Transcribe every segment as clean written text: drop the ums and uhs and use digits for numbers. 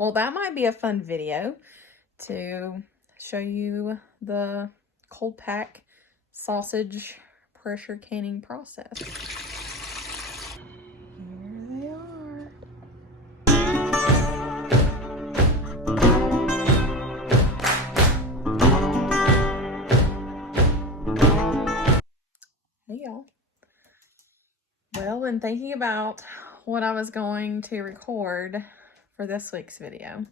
Well, that might be a fun video to show you the cold pack sausage pressure canning process. Here they are. Hey y'all. Well, when thinking about what I was going to record for this week's video,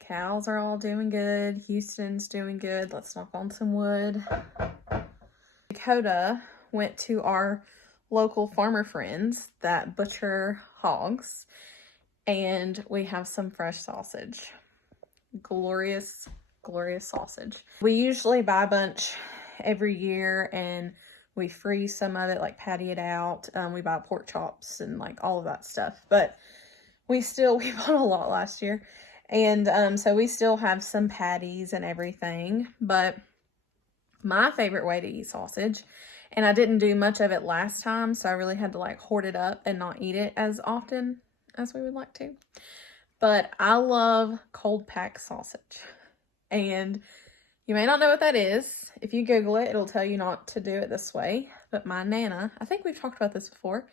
cows are all doing good. Houston's doing good. Let's knock on some wood. Dakota went to our local farmer friends that butcher hogs, and we have some fresh sausage. Glorious, glorious sausage. We usually buy a bunch every year and we freeze some of it, like patty it out. We buy pork chops and like all of that stuff, but we bought a lot last year. And so we still have some patties and everything, but my favorite way to eat sausage, and I didn't do much of it last time, so I really had to like hoard it up and not eat it as often as we would like to. But I love cold pack sausage. And you may not know what that is. If you Google it, it'll tell you not to do it this way. But my Nana, I think we've talked about this before.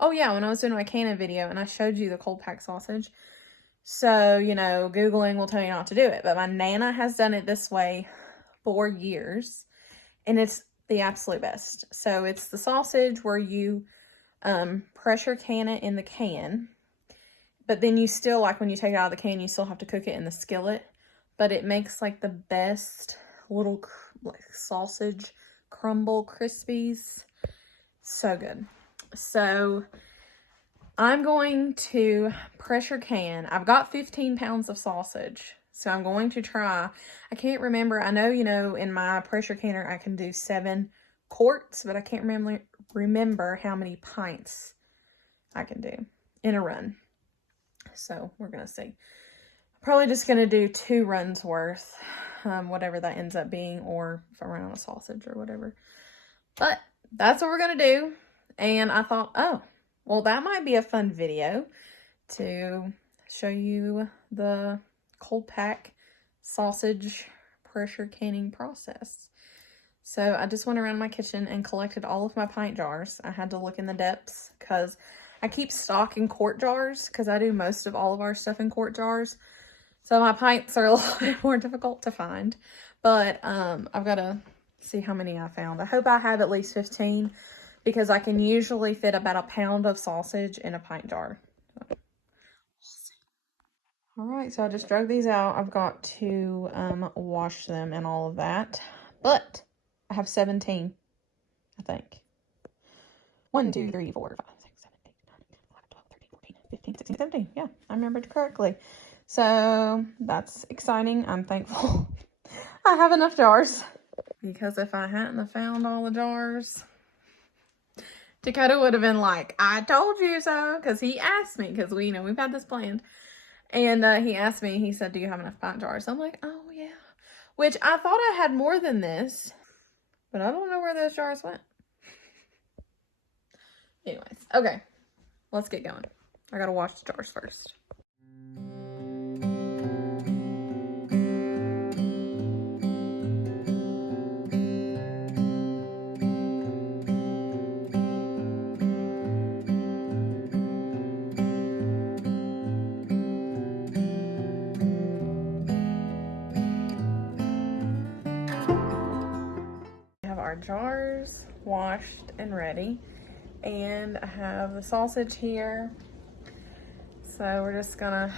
Oh yeah, when I was doing my canning video and I showed you the cold pack sausage. So, you know, Googling will tell you not to do it. But my Nana has done it this way for years. And it's the absolute best. So it's the sausage where you pressure can it in the can. But then you still, like when you take it out of the can, you still have to cook it in the skillet. But it makes like the best little like sausage crumble crispies. So good. So I'm going to pressure can. I've got 15 pounds of sausage. So I'm going to try. I can't remember. I know, you know, in my pressure canner, I can do 7 quarts, but I can't remember how many pints I can do in a run. So we're going to see. Probably just going to do 2 runs worth, whatever that ends up being, or if I run out of sausage or whatever. But that's what we're going to do. And I thought, oh, well, that might be a fun video to show you the cold pack sausage pressure canning process. So I just went around my kitchen and collected all of my pint jars. I had to look in the depths because I keep stock in quart jars because I do most of all of our stuff in quart jars. So my pints are a little bit more difficult to find. But I've got to see how many I found. I hope I have at least 15 because I can usually fit about a pound of sausage in a pint jar. All right, so I just drug these out. I've got to wash them and all of that. But I have 17, I think. 1, 2, 3, 4, 5, 6, 7, 8, 9, 10, 11, 12, 13, 14, 15, 16, 17. Yeah, I remembered correctly. So that's exciting. I'm thankful I have enough jars. Because if I hadn't have found all the jars, Dakota would have been like, I told you so. Because he asked me, because we've had this planned. And he asked me, he said, do you have enough pint jars? I'm like, oh yeah. Which I thought I had more than this. But I don't know where those jars went. Anyways, okay. Let's get going. I gotta wash the jars first. Our jars washed and ready, and I have the sausage here, so we're just gonna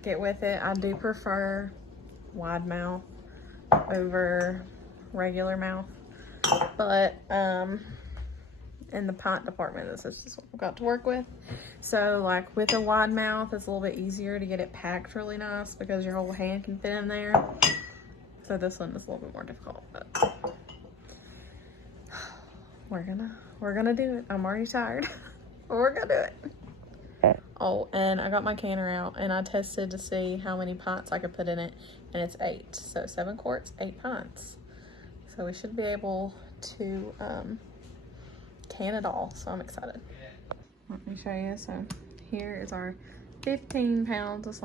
get with it. I do prefer wide mouth over regular mouth, but in the pint department, this is just what I've got to work with. So like with a wide mouth, it's a little bit easier to get it packed really nice because your whole hand can fit in there. So this one is a little bit more difficult, but we're gonna do it. I'm already tired, but we're gonna do it. Oh, and I got my canner out and I tested to see how many pints I could put in it, and it's 8. So 7 quarts, 8 pints. So we should be able to can it all. So I'm excited. Let me show you. So here is our 15 pounds of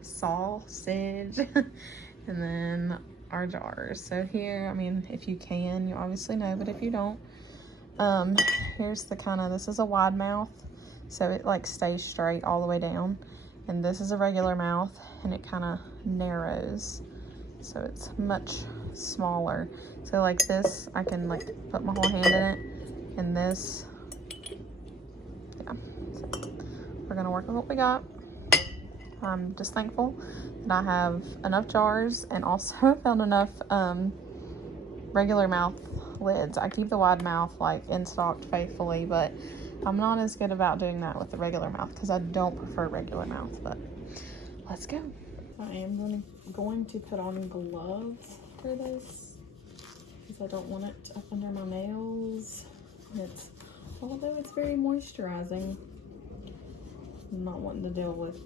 sausage, and then our jars. So here, I mean, if you can, you obviously know, but if you don't, here's the kind of, this is a wide mouth, so it like stays straight all the way down, and this is a regular mouth, and it kind of narrows, so it's much smaller. So like this, I can like put my whole hand in it, and this, yeah. So we're gonna work with what we got. I'm just thankful that I have enough jars, and also found enough regular mouth lids. I keep the wide mouth like in stock faithfully, but I'm not as good about doing that with the regular mouth because I don't prefer regular mouth. But let's go. I am going to put on gloves for this because I don't want it up under my nails. And although it's very moisturizing, I'm not wanting to deal with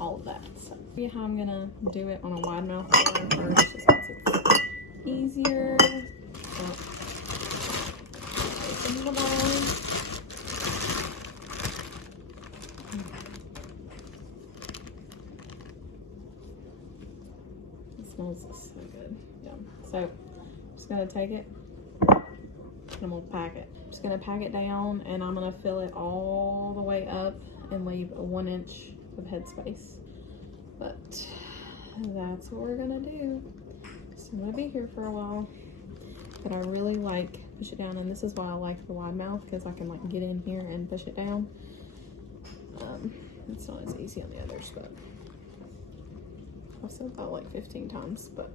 all of that. So see how I'm gonna do it on a wide mouth jar first, just because it's easier. So, open the ball. It smells so good. Yeah. So I'm just gonna take it and I'm gonna pack it. I'm just gonna pack it down, and I'm gonna fill it all the way up and leave 1 inch of headspace. But that's what we're gonna do. So I'm gonna be here for a while, but I really like push it down, and this is why I like the wide mouth, because I can like get in here and push it down. It's not as easy on the others, but I've said that like 15 times, but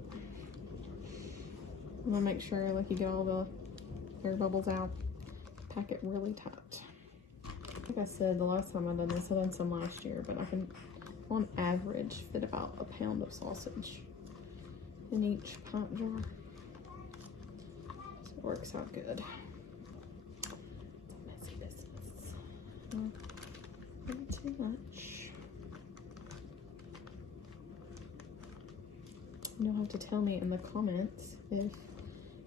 I'm gonna make sure like you get all the air bubbles out, pack it really tight. Like I said, the last time I done this, I done some last year, but I can on average fit about a pound of sausage in each pint jar. So it works out good. Messy business. Not too much. You'll have to tell me in the comments if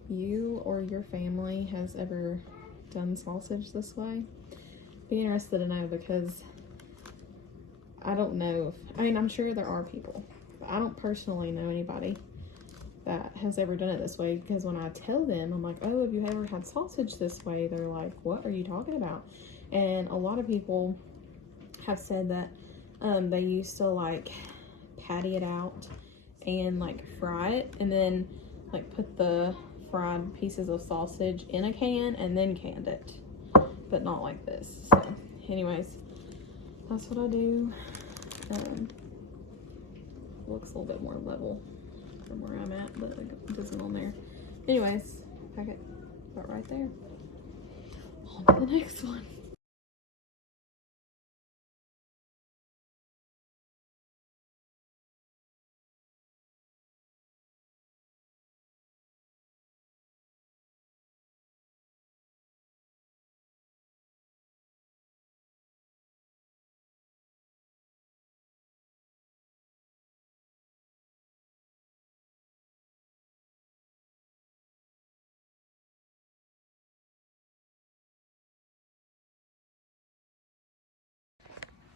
you or your family has ever done sausage this way. Be interested to know, because I don't know if, I mean, I'm sure there are people, but I don't personally know anybody that has ever done it this way, because when I tell them, I'm like, oh, have you ever had sausage this way? They're like, what are you talking about? And a lot of people have said that they used to like patty it out and like fry it, and then like put the fried pieces of sausage in a can and then canned it, but not like this. So anyways, that's what I do. Looks a little bit more level from where I'm at, but it isn't on there. Anyways, pack it about right there. On to the next one.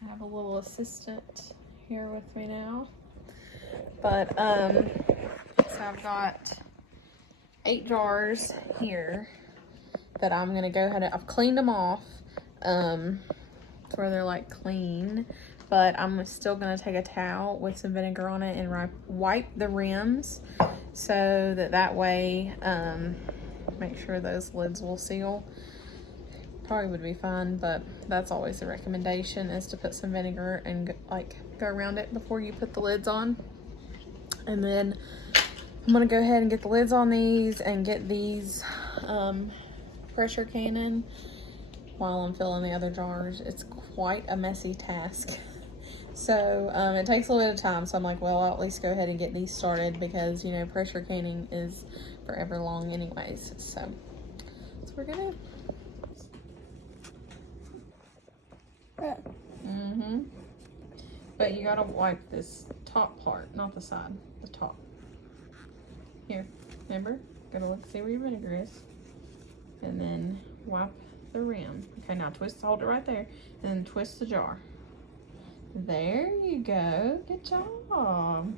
I have a little assistant here with me now, but so I've got 8 jars here that I'm gonna go ahead and I've cleaned them off to where they're like clean, but I'm still gonna take a towel with some vinegar on it and wipe the rims so that way make sure those lids will seal. Probably would be fine, but that's always the recommendation, is to put some vinegar and like go around it before you put the lids on. And then I'm gonna go ahead and get the lids on these and get these pressure cannon while I'm filling the other jars. It's quite a messy task. So it takes a little bit of time, so I'm like, well, I'll at least go ahead and get these started, because you know pressure canning is forever long anyways. So that's what we're gonna do. But you gotta wipe this top part, not the side, the top. Here, remember? Gotta look, see where your vinegar is. And then wipe the rim. Okay, now twist, hold it right there, and then twist the jar. There you go. Good job.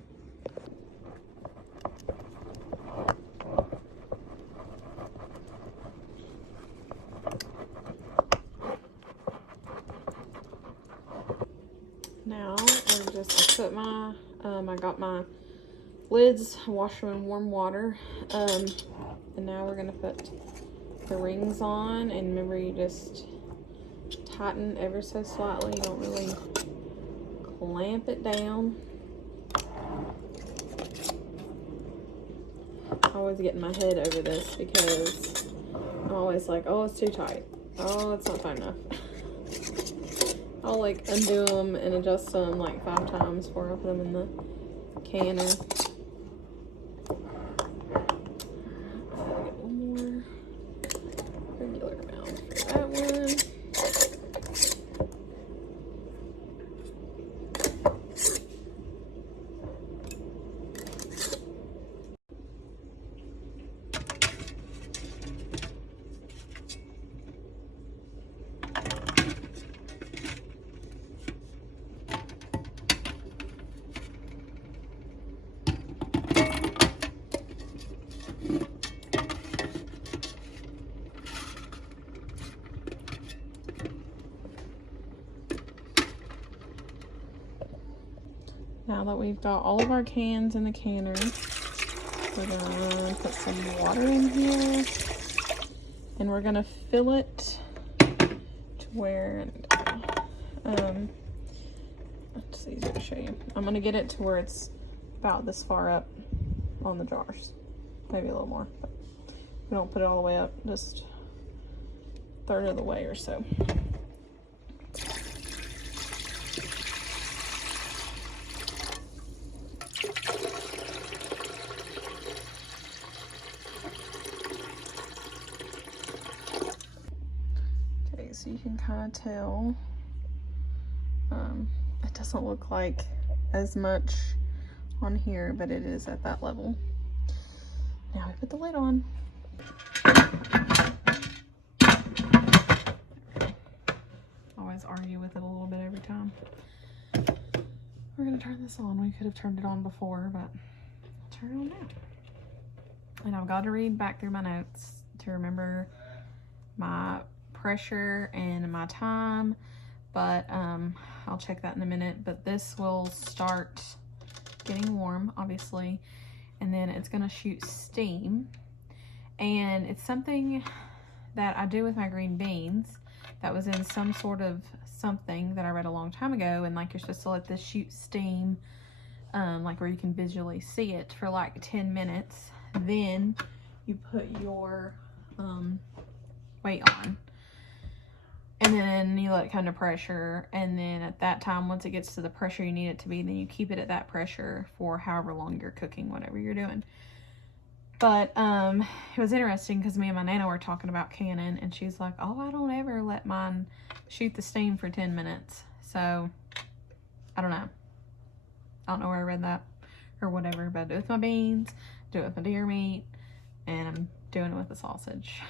Now we're just, I put my, I got my lids, wash them in warm water. And now we're gonna put the rings on, and remember, you just tighten ever so slightly. You don't really clamp it down. I always get in my head over this because I'm always like, oh, it's too tight. Oh, it's not tight enough. I'll like undo them and adjust them like 5 times before I put them in the canner. I'll get one more regular amount for that one. Now that we've got all of our cans in the canner, we're gonna put some water in here, and we're gonna fill it to where, it's easier to show you. I'm gonna get it to where it's about this far up on the jars, maybe a little more, but we don't put it all the way up, just a third of the way or so. So you can kind of tell, it doesn't look like as much on here, but it is at that level. Now we put the lid on. Always argue with it a little bit every time. We're gonna turn this on. We could have turned it on before, but I'll turn it on now. And I've got to read back through my notes to remember my pressure and my time, but I'll check that in a minute. But this will start getting warm, obviously, and then it's gonna shoot steam, and it's something that I do with my green beans that was in some sort of something that I read a long time ago, and like you're supposed to let this shoot steam, like where you can visually see it for like 10 minutes, then you put your weight on, and then you let it come to pressure, and then at that time, once it gets to the pressure you need it to be, then you keep it at that pressure for however long you're cooking whatever you're doing. But it was interesting because me and my Nana were talking about canning, and she's like, oh, I don't ever let mine shoot the steam for 10 minutes. So I don't know. I don't know where I read that or whatever, but I do it with my beans, do it with my deer meat, and I'm doing it with the sausage.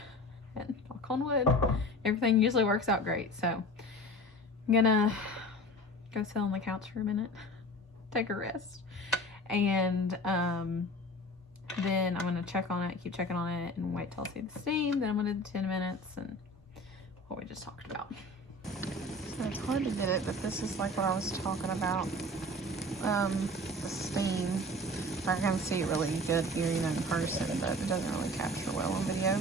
And knock on wood, everything usually works out great. So I'm gonna go sit on the couch for a minute, take a rest, and then I'm gonna check on it, keep checking on it, and wait till I see the steam. Then I'm gonna do 10 minutes and what we just talked about. So it's hard to get it, but this is like what I was talking about, the steam. I can see it really good here, you know, in person, but it doesn't really capture well on video.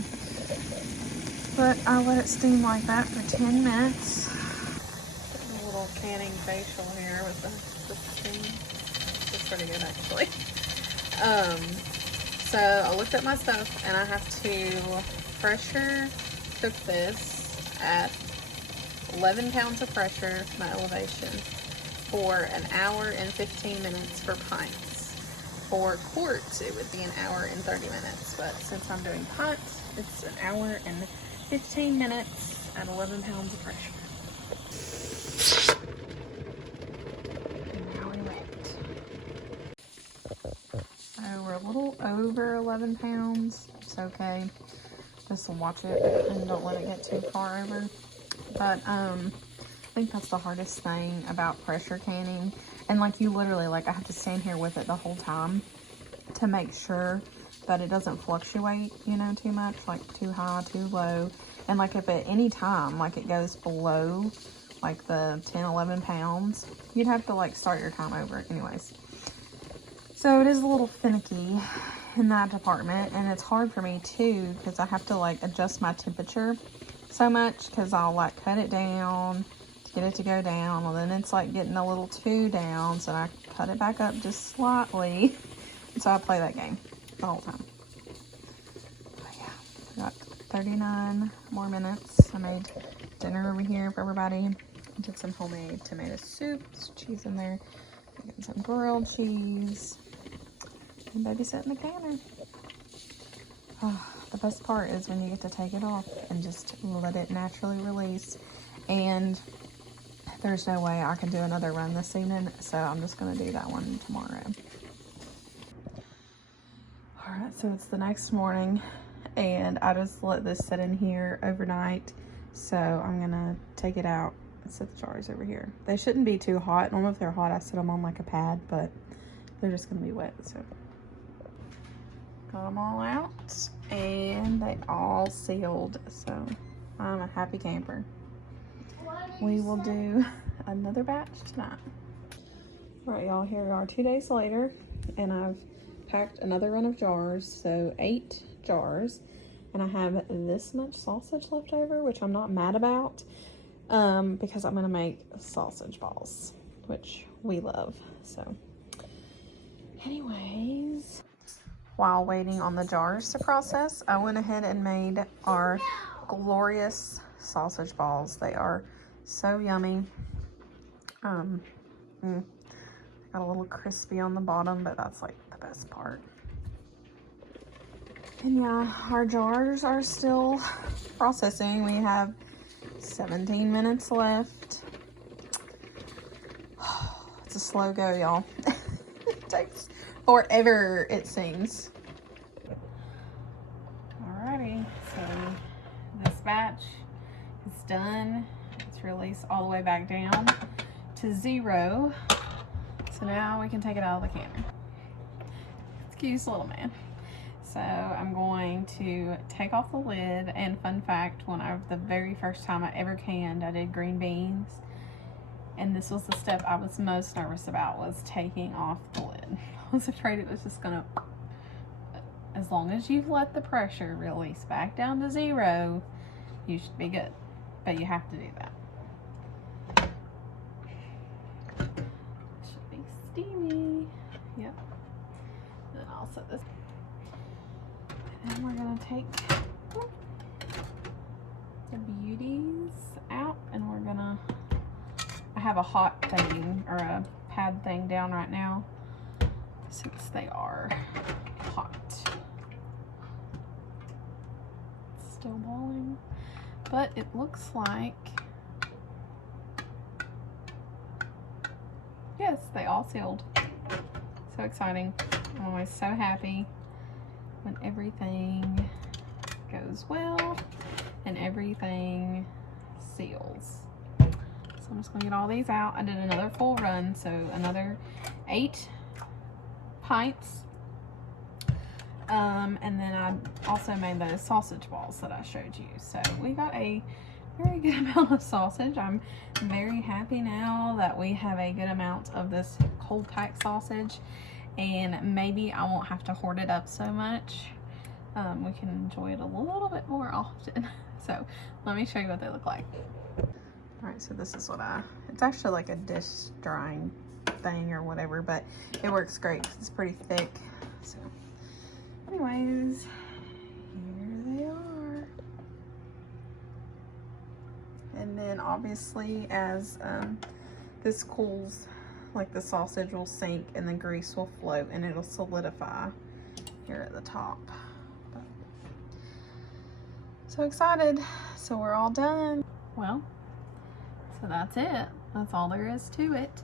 But I let it steam like that for 10 minutes. A little canning facial here with the steam. It's pretty good, actually. So I looked at my stuff, and I have to pressure cook this at 11 pounds of pressure, my elevation, for an hour and 15 minutes for pints. For quarts, it would be an hour and 30 minutes, but since I'm doing pints, it's an hour and 15 minutes at 11 pounds of pressure. And now we wait. So we're a little over 11 pounds. It's okay. Just watch it and don't let it get too far over. But think that's the hardest thing about pressure canning. And like you literally, like I have to stand here with it the whole time to make sure that it doesn't fluctuate, you know, too much, like too high, too low. And like if at any time, like it goes below like the 10, 11 pounds, you'd have to like start your time over anyways. So it is a little finicky in that department, and it's hard for me too because I have to like adjust my temperature so much because I'll like cut it down to get it to go down, and then it's like getting a little too down, so I cut it back up just slightly. And so I play that game the whole time. But yeah, I got 39 more minutes. I made dinner over here for everybody. I did some homemade tomato soup, there's cheese in there, and some grilled cheese, and babysitting the canner. Oh, the best part is when you get to take it off and just let it naturally release. And there's no way I can do another run this evening, so I'm just going to do that one tomorrow. Alright, so it's the next morning, and I just let this sit in here overnight, so I'm going to take it out and set the jars over here. They shouldn't be too hot. Normally if they're hot, I set them on like a pad, but they're just going to be wet, so. Got them all out, and they all sealed, so I'm a happy camper. We will do another batch tonight. All right, y'all, here we are 2 days later, and I've packed another run of jars, so 8 jars, and I have this much sausage left over, which I'm not mad about, because I'm gonna make sausage balls, which we love. So anyways, while waiting on the jars to process, I went ahead and made our glorious sausage balls. They are so yummy. Got a little crispy on the bottom, but that's like the best part. And yeah, our jars are still processing. We have 17 minutes left. It's a slow go, y'all. It takes forever, it seems. Alrighty, so this batch is done. It's released all the way back down to 0. So now we can take it out of the canner. Excuse little man. So I'm going to take off the lid, and fun fact, the very first time I ever canned, I did green beans, and this was the step I was most nervous about, was taking off the lid. I was afraid it was just gonna, as long as you've let the pressure release back down to 0, you should be good, but you have to do that. Should be steamy. Yep. And then I'll set this. And we're gonna take the beauties out, and we're gonna, I have a hot thing or a pad thing down right now since they are hot. It's still boiling, but it looks like, yes, they all sealed. So exciting. I'm always so happy when everything goes well and everything seals. So I'm just gonna get all these out. I did another full run, so another 8 pints. And then I also made those sausage balls that I showed you. So we got a very good amount of sausage. I'm very happy now that we have a good amount of this cold pack sausage, and maybe I won't have to hoard it up so much. We can enjoy it a little bit more often. So let me show you what they look like. All right, so this is what it's actually like a dish drying thing or whatever, but it works great because it's pretty thick. So anyways, here they are. And then obviously as this cools, like the sausage will sink and the grease will float and it'll solidify here at the top. But, so excited. So we're all done. Well, so that's it. That's all there is to it.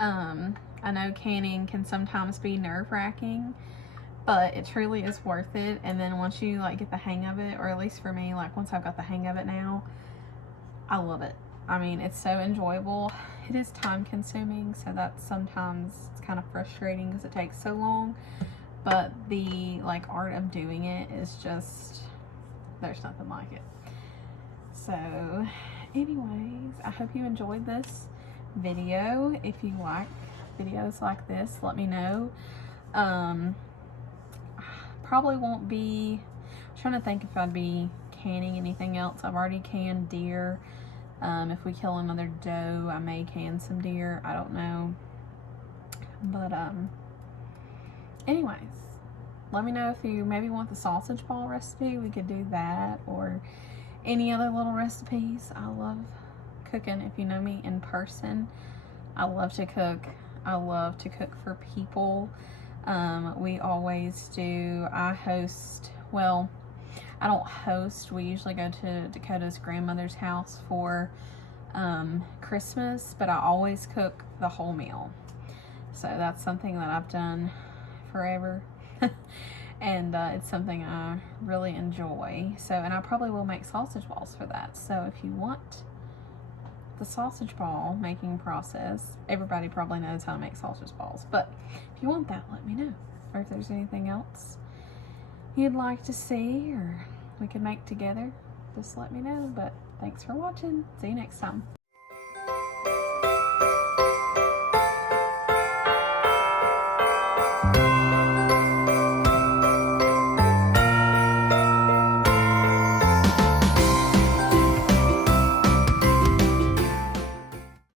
I know canning can sometimes be nerve-wracking, but it truly is worth it. And then once you like get the hang of it, or at least for me, like once I've got the hang of it now, I love it. I mean, it's so enjoyable. It is time consuming, so that's sometimes it's kind of frustrating because it takes so long. But the like art of doing it is just, there's nothing like it. So anyways, I hope you enjoyed this video. If you like videos like this, let me know. Probably won't be, I'm trying to think if I'd be canning anything else. I've already canned deer. If we kill another doe, I may can some deer. I don't know. But anyways, let me know if you maybe want the sausage ball recipe. We could do that, or any other little recipes. I love cooking. If you know me in person, I love to cook. I love to cook for people. We always do. I host, well, I don't host. We usually go to Dakota's grandmother's house for Christmas, but I always cook the whole meal. So that's something that I've done forever. And it's something I really enjoy. So, and I probably will make sausage balls for that. So if you want the sausage ball making process, everybody probably knows how to make sausage balls, but if you want that, let me know. Or if there's anything else you'd like to see or we can make together, just let me know. But thanks for watching. See you next time.